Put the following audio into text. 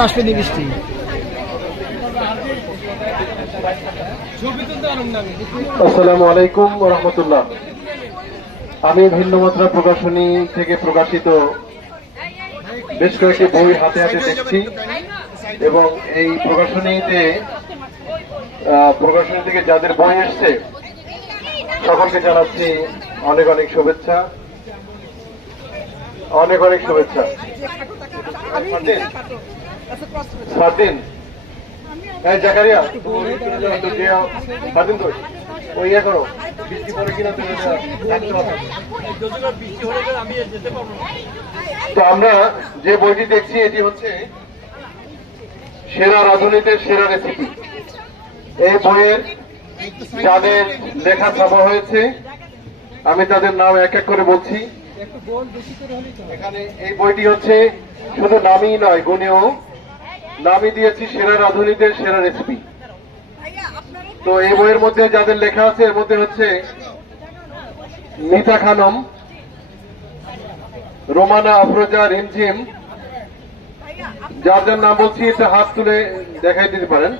রাষ্ট্রপতি বৃষ্টি। আসসালামু আলাইকুম ওয়া রাহমাতুল্লাহ। আমি ভিন্নমাত্রা প্রকাশনী থেকে প্রকাশিত বেশ কয়েকটি বই হাতে হাতে দেখছি এবং এই প্রকাশনী থেকে যাদের বই এসছে সকলকে জানাচ্ছি অনেক অনেক শুভেচ্ছা, অনেক অনেক শুভেচ্ছা। স্বাধীন জাকারিয়া স্বাধীন তো ওই ইয়ে করো, বৃষ্টি পড়ে কিনা তুমি তো আমরা যে বইটি দেখছি এটি হচ্ছে সেরা রাঁধুনিদের সেরা রেসিপি। এই বইয়ের যাদের লেখা ছাপা হয়েছে আমি তাদের নাম এক এক করে বলছি। এখানে এই বইটি হচ্ছে শুধু নামই নয় গুণেও নামই দিয়েছি সেরা রাঁধুনিদের সেরা রেসিপি। তো এই বইয়ের মধ্যে যাদের লেখা আছে এর মধ্যে হচ্ছে মিতা খানম, রোমানা আফরোজা, রিমঝিম, যার যার নাম বলছি এটা হাত তুলে দেখাই দিতে পারেন।